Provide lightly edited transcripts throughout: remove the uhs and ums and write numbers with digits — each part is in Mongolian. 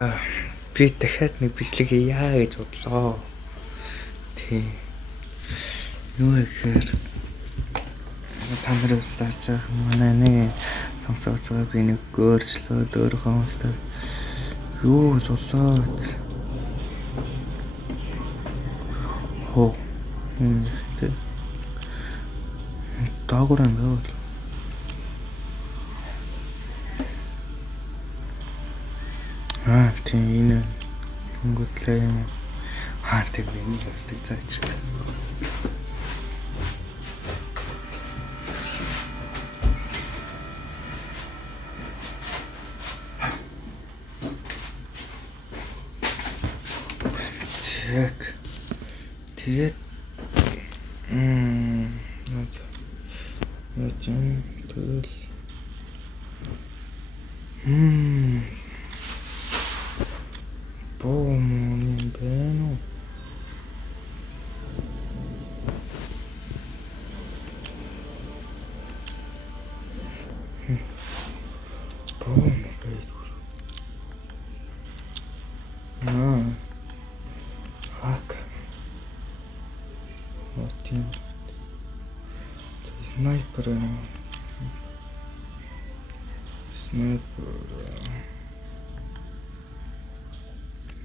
Би дахиад нэг бичлэг хийя гэж бодлоо. Тий. Юу гэхээр та нарын старч манай нэг цонцооцоо би нэг гөрчлөөд өөрийнхөө хүмүүстэй юу болоод хоо тий. Даагуур юм байна. Тийм энэ хөнгөдлөө юм. Тэг миний хэсэг цаач. Тэгээд тэгэл Бомон бэно. Бомон бэйдүр. Хак. Отин. Снайпер.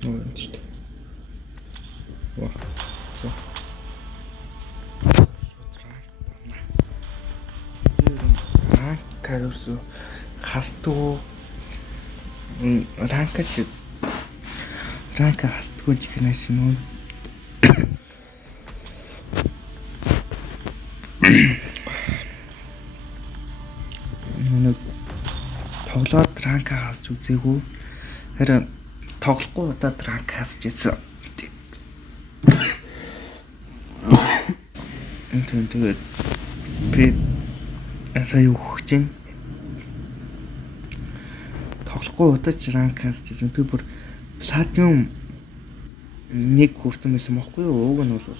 Ну, что? Во. Всё. Кажется, хасту ранка хастгүй чихнээс юм уу? Нэг тоглоод ранка хасч үзээгүй. Харин тоглохгүй удаад ранк хасч ийсэн. Тэгээд би асаа юу хөх чинь тоглохгүй удаад ранк хасч ийсэн. Би бүр платинум 1 хүрсэн байсан байхгүй юу? Уг нь бол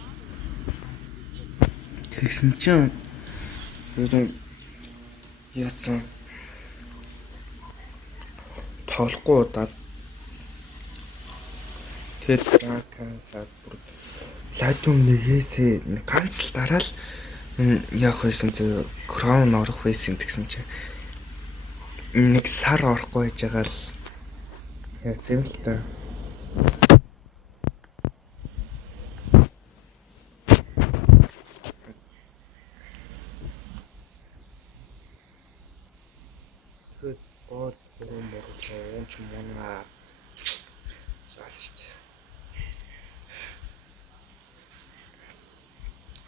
тэгсэн чинь яасан тоглохгүй удаад тэгээд ранкасаад бүр платинум нэгээсээ ганц л дараал яах байсан зөө краун орох байсан гэсэн чинь нэг сар орохгүй байж байгаа л яа тийм л та. Тэгээд гол мөрөрлөө уунч мунаа сааштай.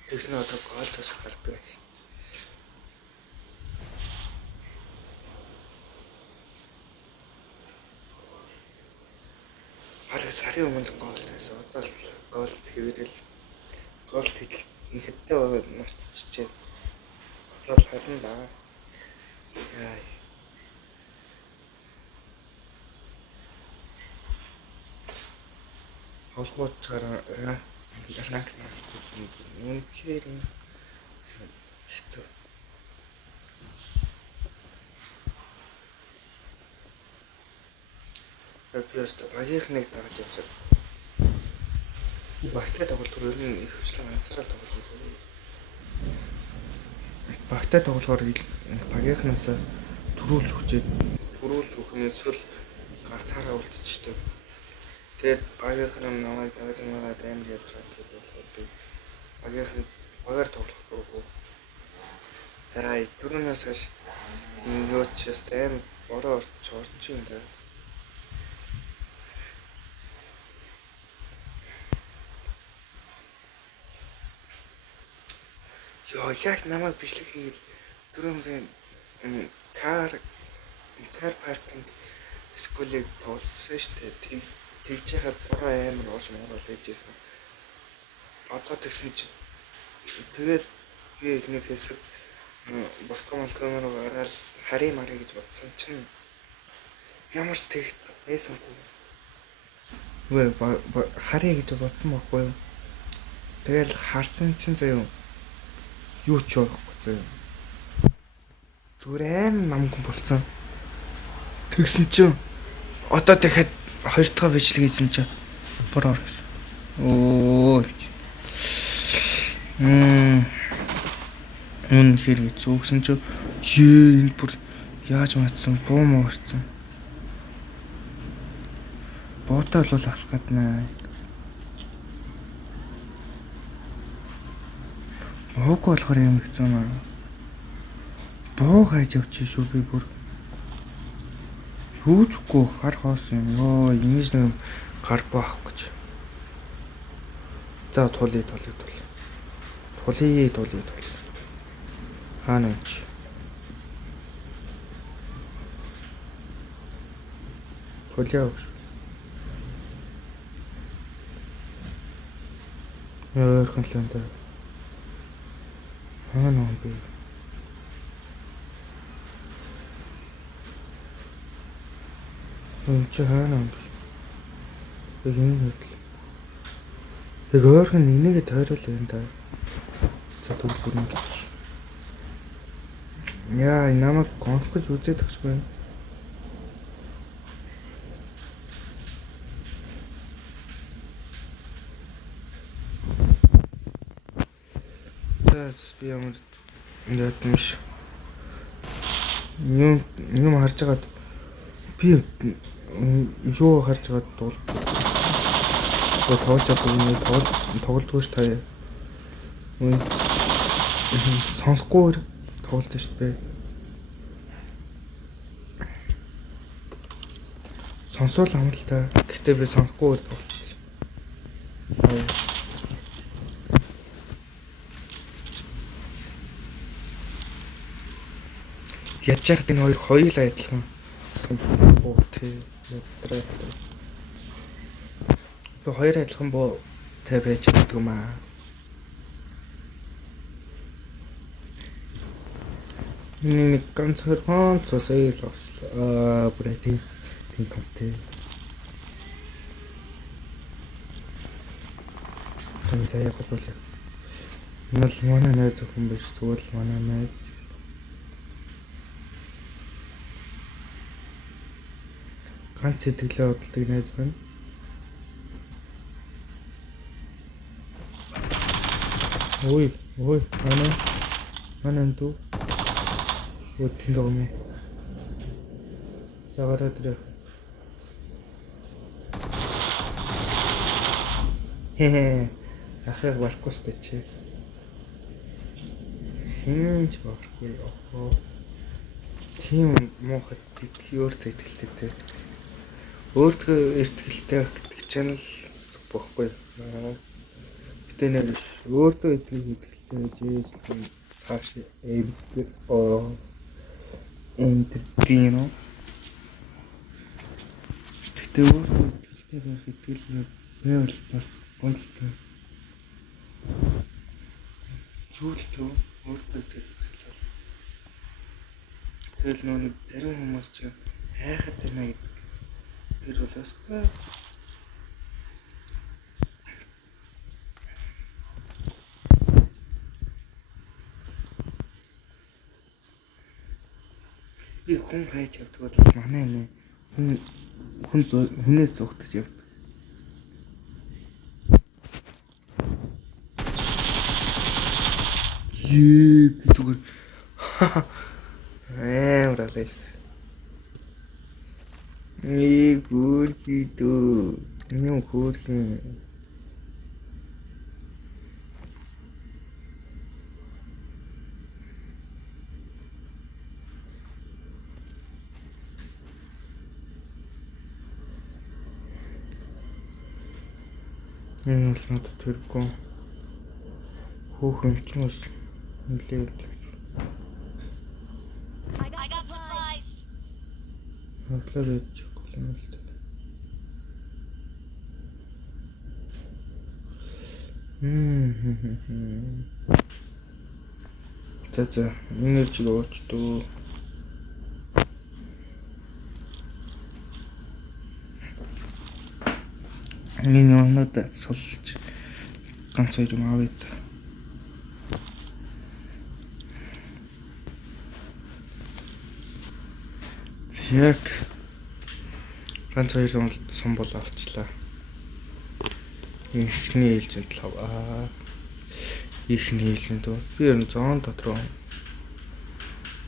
Тэгсэн одоо гол тус гардаг. Харин сарын өмнө гол тавьсан. Одоо л гол хэвэрэл гол хэдтэй марцчихжээ. Одоо л харин да. Яа. Холгоочаар ранк үнэхээр хэцүү. Просто багийнхныг дагаж явж байгаа. Багтай тоглолтоор ер нь их хвчлэн анзаарал тоглолт. Багтай тоглохоор багийнхнаас төрүүлж өгнөөс л ганцаараа үлдчихдэг. Тэгээд багийнхан намайг дагаж магаад амар ядраад болохоор би багийнхан багаар тоглох дурггүй. Яа, түрүүнээс хойш юу ч юм бороо орчин даа. Яа, яг намайг бичлэг хийгээл түрүүн би кар паркинг скулыг тоолсон шүү дээ. Тэгж яхад бороо амар ууш мороо байжсэн. Одоо тэгсэн чинь тэгээд би нэг хэсэг боскомол камераа гараад хари мари гэж бодсон чинь ямар ч тэгт байсангүй. Вэ хари гэж бодсон байхгүй юу? Тэгэл харсан чинь заяа юу ч байхгүй заяа. Зүгээр амар намгүй болцсон. Тэгсэн чинь одоо дахиад хоёр дахь бичлэг хийсэн чи бороор. Оо. Үнэхээр зүгсэн чи энэ бүр яаж матсан буу муурсан. Буутай бол алах гаднаа. Бууг болохоор юм хэцүү маа. Буу хайж явчих шүү би бүр. Хүүчгүй гар хоос юм. Йоо, ингэж нэг гар баах гэж. За тулъя. Тулъя. Хаана ч. Тулъя гэж. Ханланда. Хаана би. Чи хаана би. Энэ яг өөрхөн нэгнийгээ тойрол юм да. За түр бүрэн гэж. Яа, намайг гонх гэж үзээд өгч байна. Би ямар яатмш. Юм харж байгаад би юу харж байгаад дуул. Тоолж байгаа тоглолтгүй ш таа. Сонсохгүй тоглолт ш бэ. Сонсоол амралтай. Гэхдээ би сонсохгүй тоглолт. Ядж яхад энэ хоёулаа адилхан. Оо тий. Би хоёр адилхан боо тай байж байгаа юм аа. Нэг ганцхан цосоо л авслаа. Бүр тийм томтэй. Заяа болов. Манай найз охин биш зүгээр л манай найз. Ганц сэтгэлээ боддог найз байна. Ой, манай дүү. Өтөнд байгаа юм. Загараа дээр. Ахыг баркустай чи. Хинч барахгүй яах. Тийм муухай өөртөө итгэлтэй те. Өөртөө итгэлтэй гэдэг чинь л зүг байхгүй. Гэтэ нэг өөртөө итгэлтэй жийс цааш эвдэр энтертино. Гэтэ өөртөө итгэлтэй байх итгэл байвал бас болтой. Зүйлтэй өөртөө итгэлтэй. Тэгэл нэг зарим хүмүүс ч хайхад байна гэдэг. Тэр бол өстой. Би хүн хайж явдаг бол манай нэ хүнээс зугтаж явдаг. Би зүгээр амралайс. Гүрхидөө юм хөөрхөн. Энэ бол надад тэргүй. Хөөхөн ч бас нэлээд. Хаглаад ичгүй юм л дээ. За энержиг уучдуу. Энэ надад сулж ганц хоёр юм авъя та. Яг ганц 2 сум бол авчлаа. Ихний ээлжинд л аваа. Ихний ээлжинд дөө. Би ер нь зоон дотор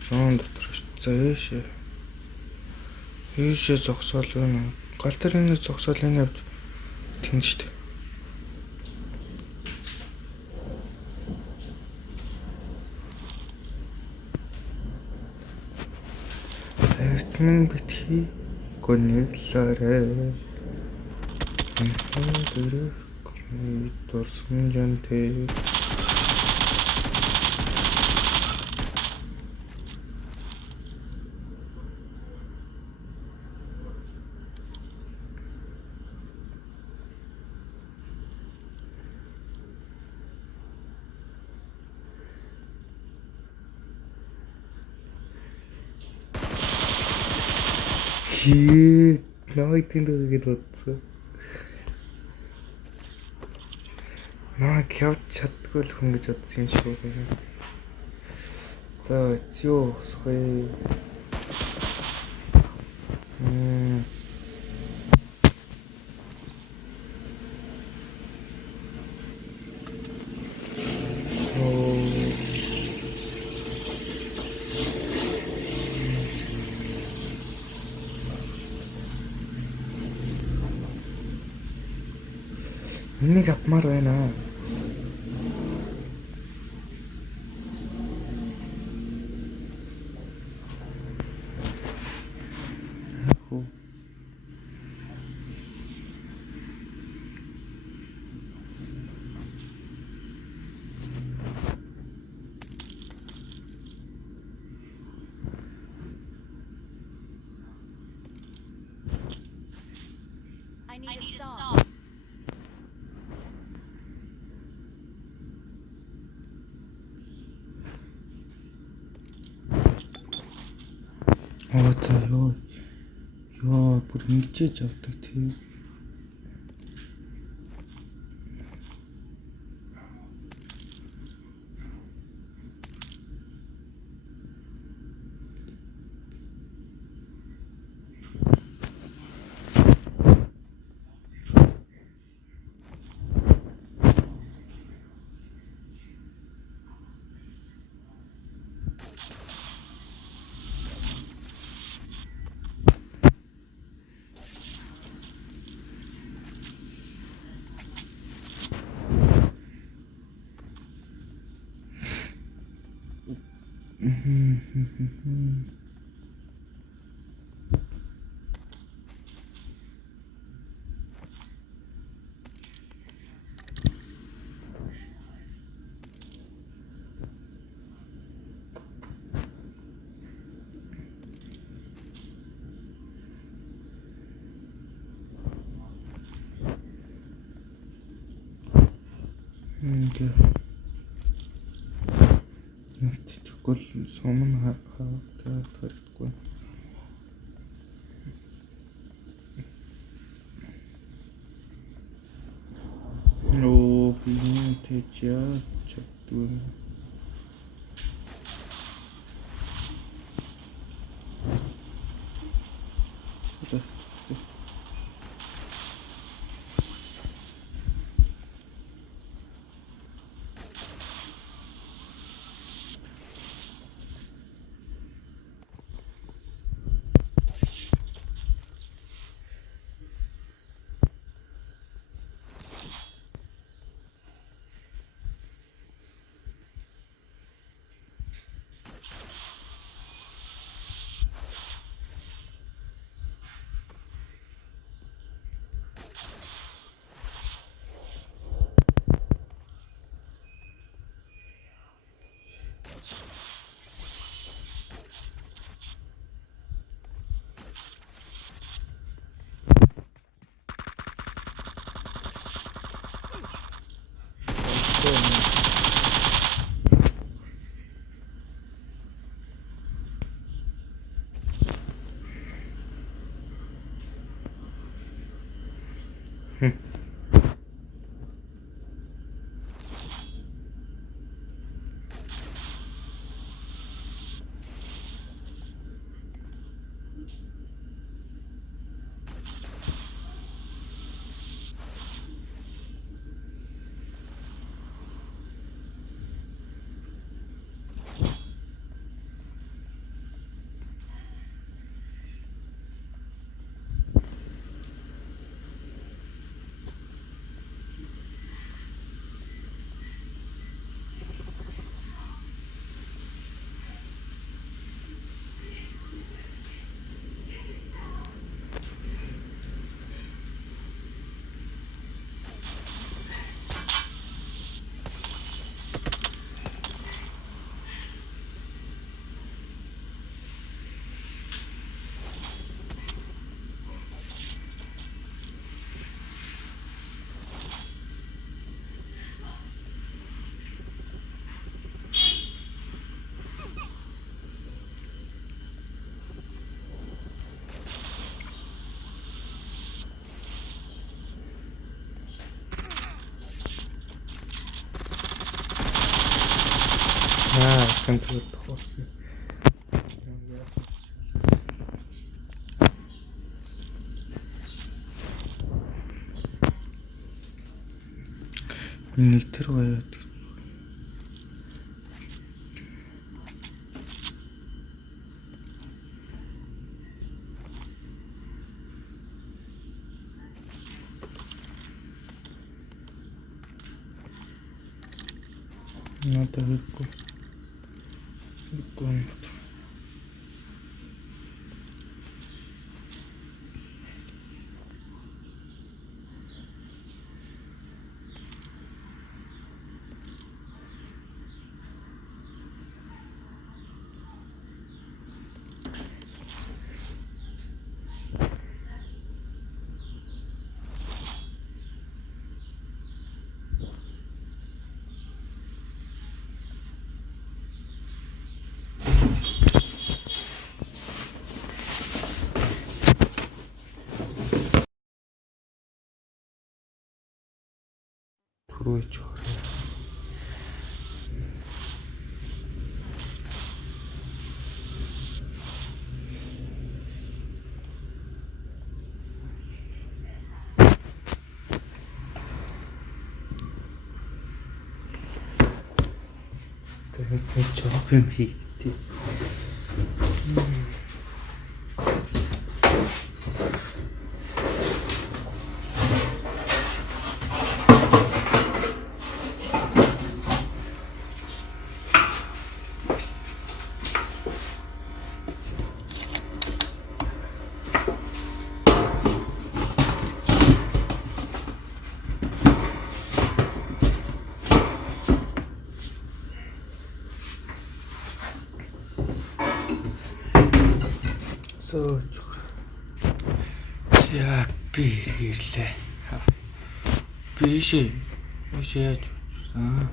шүү. За Ийшээ зогсоол байна. Гал дээр энэ зогсоол энэ явж тэн шүү дээ. Эртмэн битгий гонеглаарэ. Дөрөв дурсан жантэй. Навай тэндгээд бодсон. Навай явж чаддгүй л хүн гэж бодсон юм шиг байна. За юу сухай. Энийг авмаар байна. I need to stop. Ёо бүр мэдчихэж авдаг тийм. Ингээ. Тэгвэл сум нь харагдахгүй. Би тэжээ чаддгүй. дахин тэр тохиолсон. Нэг тэр гоё. Надад хэрэггүй. Түрүүч орё. Тэгээд жоох юм хийгдээ. За би ирлээ. Биш ээ. Биш яаж аа.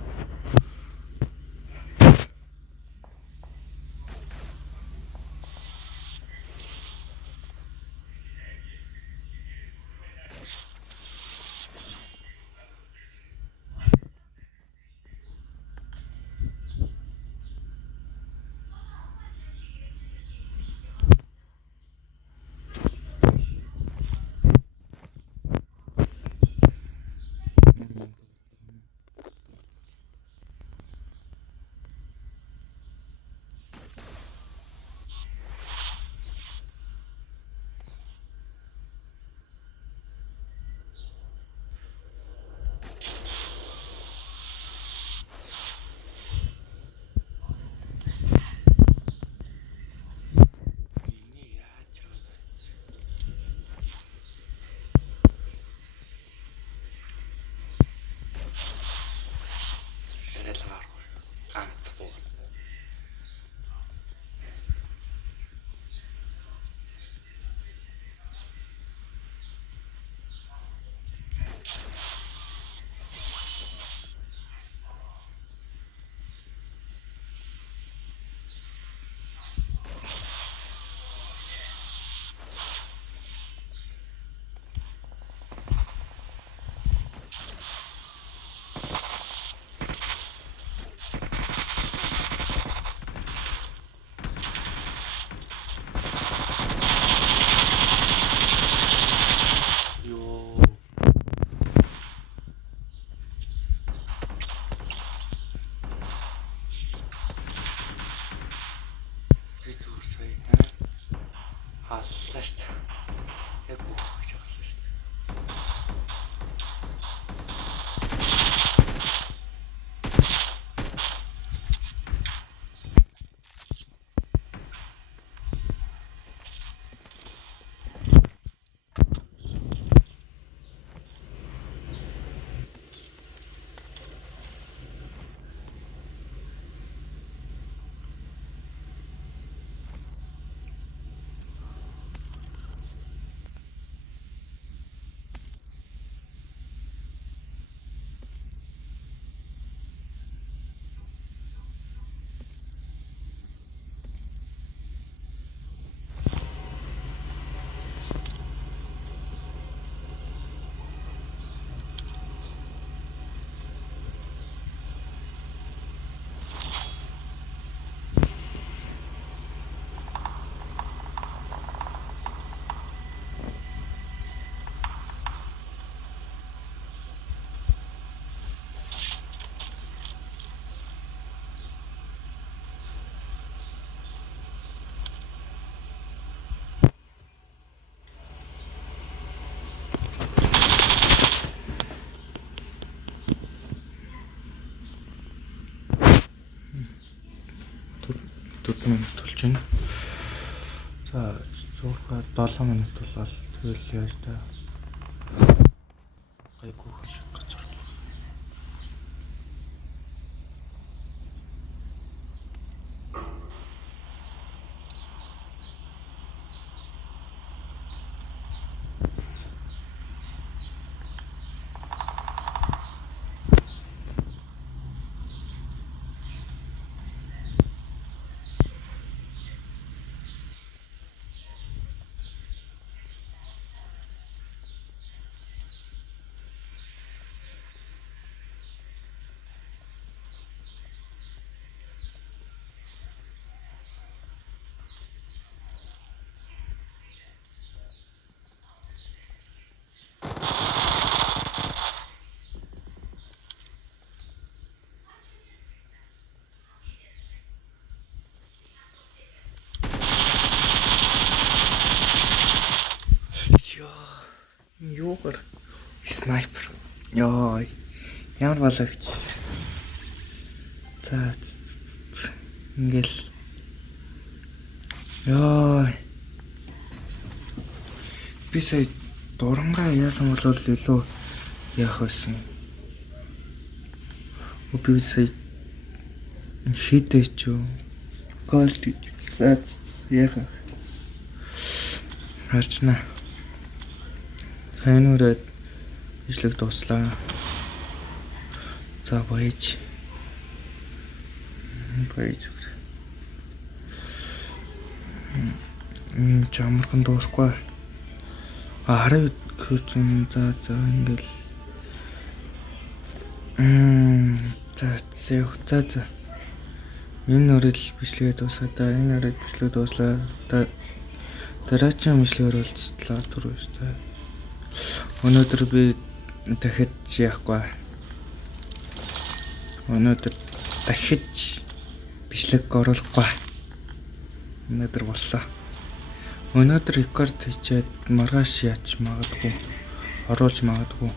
минут болж байна. За зургаа 7 минут болол тэгэл яаж та гайгүй шиг газар. Юугаар снайпер. Яа. Ямар балагч. За. Ингээл. Яа. Би сая дурангаа яасан бол илүү яах байсан. Би сая хитэч юу. Голд. За яах. Харчна. Сайн үрээд бичлэг дуслаа. За баяж. Чамрхан дуусахгүй. Хараа хөрчөн за ингээл. За. Энэ өрөл бичлэгээ дуусаа да. Энэ өрөл бичлэг дууслаа. Дараагийн бичлэгээр уулзлаа түрүү шүү. Өнөөдөр би дахиж яахгүй. Өнөөдөр дахиж бичлэг оруулахгүй. Өнөөдөр болсон. Өнөөдөр рекорд хийчихэд маргааш яач магадгүй. Оруулж магадгүй.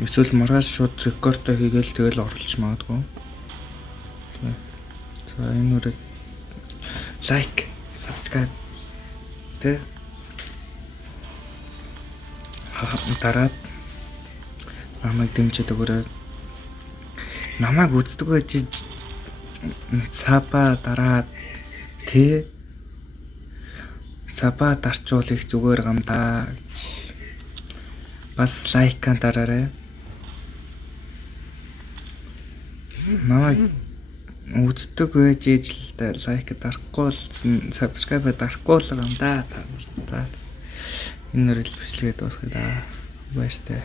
Эсвэл маргааш шууд рекордоо хийгээл тэгэл оруулж магадгүй. За энэ үрээ лайк, subscribe тэ дараад намайг дэмжиж өгөөрэй. Намайг үздэг байж саба дараад тэ саба дарчуулах зүгээр гамдаа. Бас лайкан дараарай. Намайг үздэг байж ижил лайк дарахгүй л subscribe дарахгүй л гамдаа. За энэ нэрэл бичлэгээ дуусгая да. Баяртай.